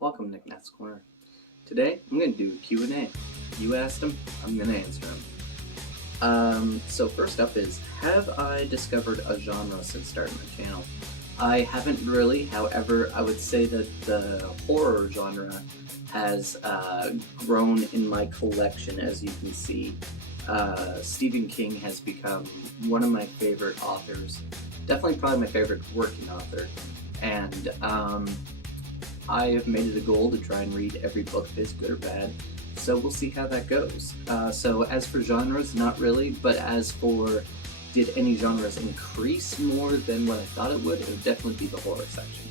Welcome to Nick's Corner. Today, I'm going to do a Q&A. You asked them, I'm going to answer them. So first up is, have I discovered a genre since starting my channel? I haven't really, however, I would say that the horror genre has grown in my collection, as you can see. Stephen King has become one of my favorite authors, definitely probably my favorite working author, and I have made it a goal to try and read every book of his, good or bad, so we'll see how that goes. So as for genres, not really, but as for did any genres increase more than what I thought it would definitely be the horror section.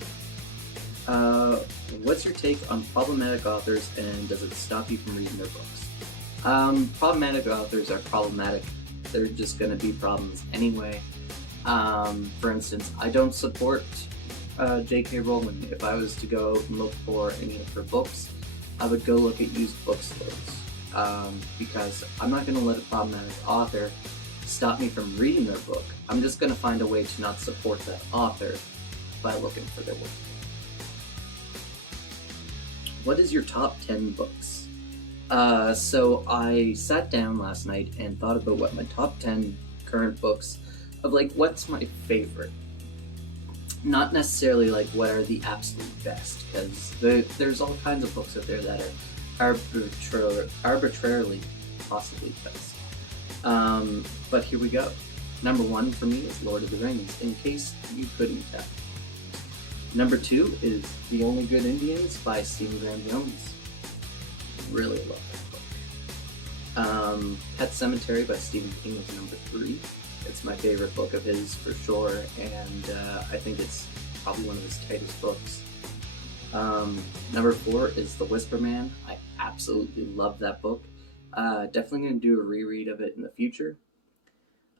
What's your take on problematic authors, and does it stop you from reading their books? Problematic authors are problematic. They're just going to be problems anyway. For instance, I don't support J.K. Rowling. If I was to go and look for any of her books, I would go look at used bookstores, because I'm not going to let a problematic author stop me from reading their book. I'm just going to find a way to not support that author by looking for their work. What is your top 10 books? So I sat down last night and thought about what my top 10 current books of what's my favorite. Not necessarily what are the absolute best, because there's all kinds of books out there that are arbitrarily possibly best. But here we go. Number 1 for me is Lord of the Rings, in case you couldn't tell. Number 2 is The Only Good Indians by Stephen Graham Jones. Really love that book. Pet Sematary by Stephen King is number 3. It's my favorite book of his for sure, and I think it's probably one of his tightest books. Number 4 is The Whisper Man. I absolutely love that book. Definitely going to do a reread of it in the future.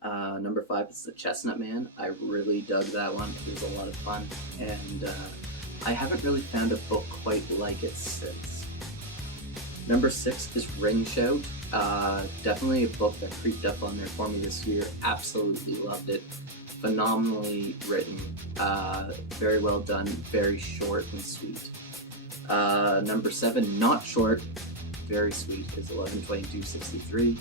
Number 5 is The Chestnut Man. I really dug that one. It was a lot of fun, and I haven't really found a book quite like it since. Number 6 is Ring Shout. Definitely a book that creeped up on there for me this year. Absolutely loved it. Phenomenally written. Very well done. Very short and sweet. Number 7, not short. Very sweet, is 11/22/63.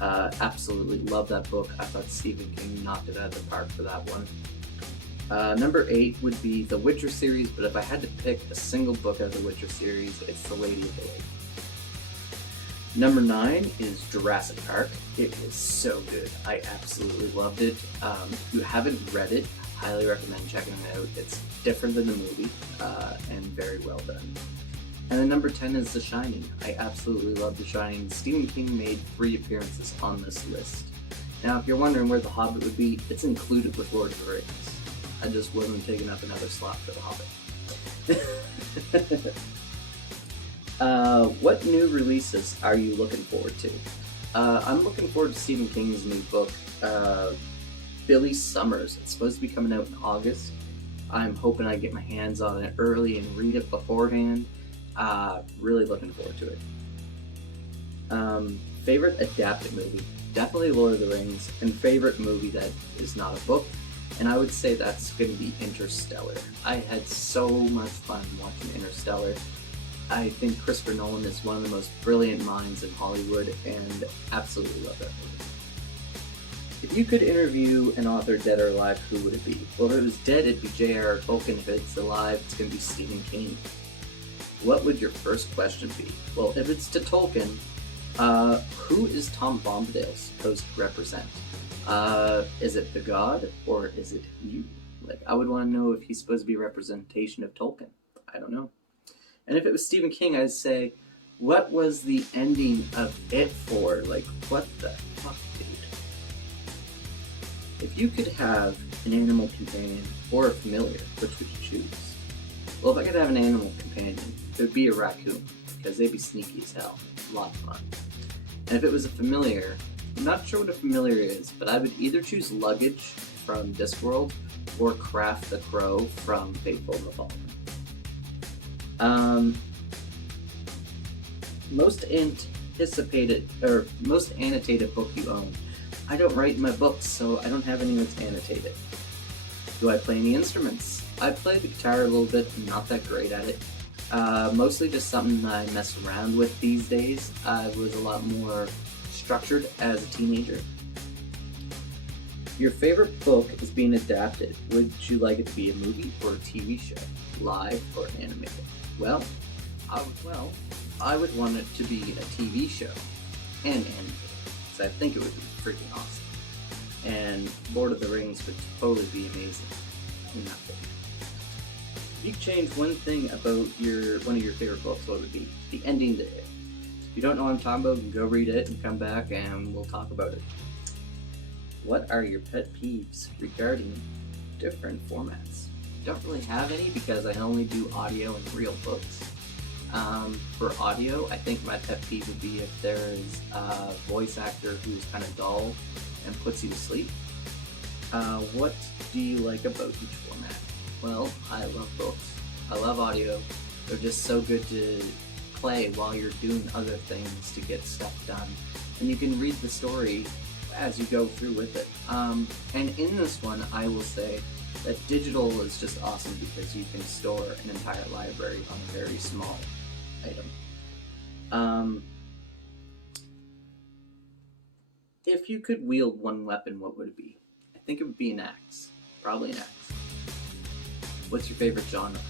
Absolutely love that book. I thought Stephen King knocked it out of the park for that one. Number 8 would be the Witcher series, but if I had to pick a single book out of the Witcher series, it's The Lady of the Lake. Number 9 is Jurassic Park. It was so good. I absolutely loved it. If you haven't read it, I highly recommend checking it out. It's different than the movie, and very well done. And then number 10 is The Shining. I absolutely love The Shining. Stephen King made 3 appearances on this list. Now, if you're wondering where The Hobbit would be, it's included with Lord of the Rings. I just wasn't taking up another slot for The Hobbit. What new releases are you looking forward to? I'm looking forward to Stephen King's new book, Billy Summers. It's supposed to be coming out in August. I'm hoping I get my hands on it early and read it beforehand. Really looking forward to it. Favorite adapted movie? Definitely Lord of the Rings. And favorite movie that is not a book? And I would say that's going to be Interstellar. I had so much fun watching Interstellar. I think Christopher Nolan is one of the most brilliant minds in Hollywood, and absolutely love that movie. If you could interview an author, dead or alive, who would it be? Well, if it was dead, it'd be J.R.R. Tolkien. If it's alive, it's going to be Stephen King. What would your first question be? Well, if it's to Tolkien, who is Tom Bombadil's supposed to represent? Is it the god, or is it you? I would want to know if he's supposed to be a representation of Tolkien. I don't know. And if it was Stephen King, I'd say, what was the ending of it for? What the fuck, dude? If you could have an animal companion or a familiar, which would you choose? Well, if I could have an animal companion, it would be a raccoon, because they'd be sneaky as hell. A lot of fun. And if it was a familiar, I'm not sure what a familiar is, but I would either choose Luggage from Discworld or Craft the Crow from Fateful and the Fallen. Most anticipated, or most annotated book you own? I don't write my books, so I don't have any that's annotated. Do I play any instruments? I play the guitar a little bit, I'm not that great at it. Mostly just something I mess around with these days. I was a lot more structured as a teenager. Your favorite book is being adapted. Would you like it to be a movie or a TV show, live or animated? Well, I would want it to be a TV show and animated, so I think it would be freaking awesome. And Lord of the Rings would totally be amazing in that film. If you could change one thing about one of your favorite books, what would it be? The ending to it. If you don't know what I'm talking about, you can go read it and come back and we'll talk about it. What are your pet peeves regarding different formats? Don't really have any because I only do audio and real books. For audio, I think my pet peeve would be if there is a voice actor who's kind of dull and puts you to sleep. What do you like about each format? Well, I love books. I love audio. They're just so good to play while you're doing other things to get stuff done. And you can read the story as you go through with it. And in this one, I will say that digital is just awesome because you can store an entire library on a very small item. If you could wield one weapon, what would it be? I think it would be an axe. Probably an axe. What's your favorite genre?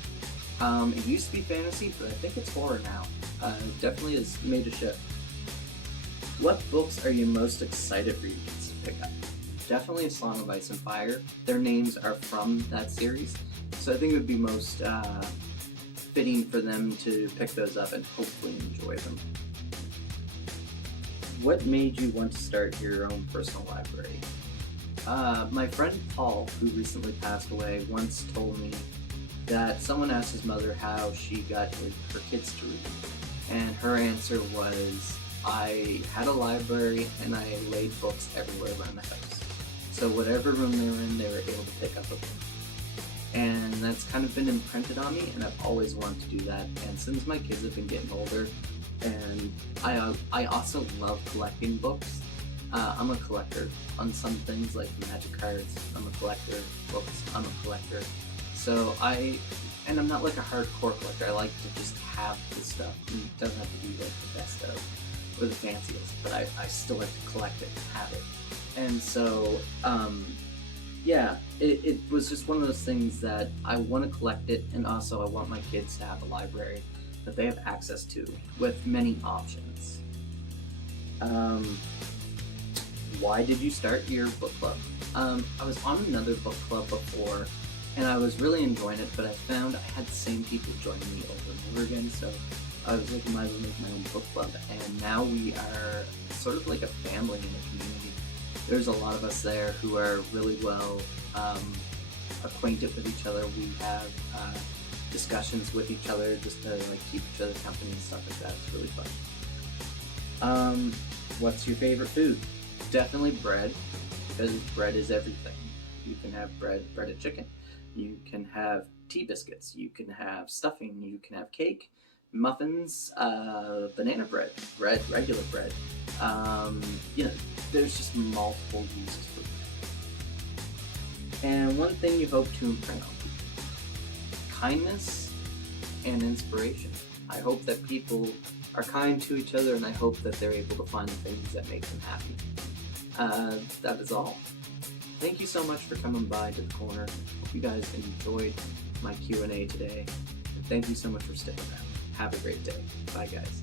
It used to be fantasy, but I think it's horror now. Definitely has made a shift. What books are you most excited for you to pick up? Definitely A Song of Ice and Fire. Their names are from that series, so I think it would be most fitting for them to pick those up and hopefully enjoy them. What made you want to start your own personal library? My friend Paul, who recently passed away, once told me that someone asked his mother how she got her kids to read, and her answer was, I had a library and I laid books everywhere around the house. So whatever room they were in, they were able to pick up a book. And that's kind of been imprinted on me, and I've always wanted to do that. And since my kids have been getting older, and I also love collecting books. I'm a collector on some things like magic cards. I'm a collector of books. I'm a collector. So and I'm not like a hardcore collector. I like to just have the stuff. It doesn't have to be like the best of or the fanciest, but I still like to collect it and have it. And so, yeah, it was just one of those things that I want to collect it, and also I want my kids to have a library that they have access to with many options. Why did you start your book club? I was on another book club before, and I was really enjoying it, but I found I had the same people joining me over and over again, so I was looking to make my own book club, and now we are sort of like a family in a community. There's a lot of us there who are really well acquainted with each other. We have discussions with each other just to like keep each other company and stuff like that. It's really fun. What's your favorite food? Definitely bread, because bread is everything. You can have breaded chicken. You can have tea biscuits. You can have stuffing. You can have cake, muffins, banana bread, regular bread. There's just multiple uses for bread. And one thing you hope to imprint on people: kindness and inspiration. I hope that people are kind to each other, and I hope that they're able to find things that make them happy. That is all. Thank you so much for coming by to the corner. Hope you guys enjoyed my Q&A today. And thank you so much for sticking around. Have a great day. Bye, guys.